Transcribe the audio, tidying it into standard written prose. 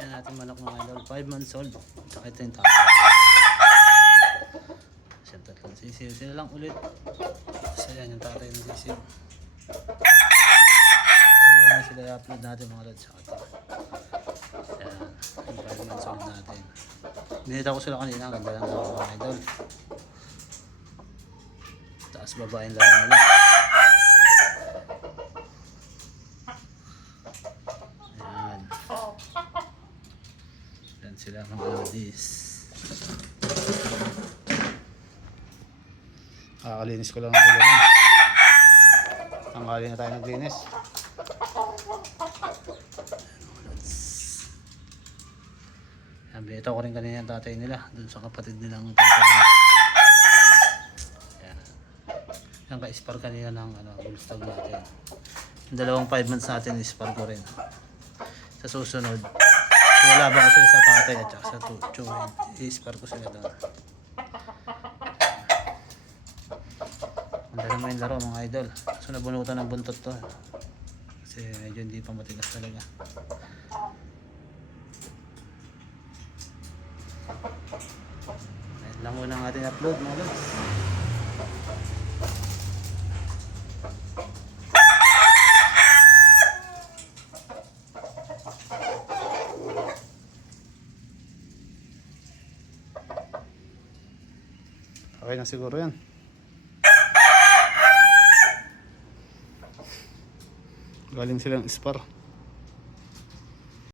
Yan natin manok mga idol, 5 months old. Tsaka ito yung tatay. Siyang tatlong sisiw. Sila lang ulit. So yan yung tatay ng sisiw. So yan sila i-upload natin mga lods. Tsaka ito. Yan. Yung 5 months old natin. Binita ko sila kanina. Ganda lang ako mga idol. Taas babaeng laro nila. Yan. Yan sila mga lodis. Kakalinis ko lang ang kulungan. Tanghali na tayo naglinis. Yan, binita ko rin kanina yung tatay nila. Doon sa kapatid nilang tatay nila. Yan. Yan ka-spar kanina ng bullstag natin. Yung dalawang 5 months natin, ispar ko rin. Sa susunod, ilalaban ko sila sa tatay at saka sa tucho. I-spar ko sila doon. Ang naman yung laro mga idol. So nabunutan ng buntot to. Kasi medyo hindi pa matigas talaga. Ayan lang muna ang ating upload mga lods. Okay na siguro yan. Galing silang spar.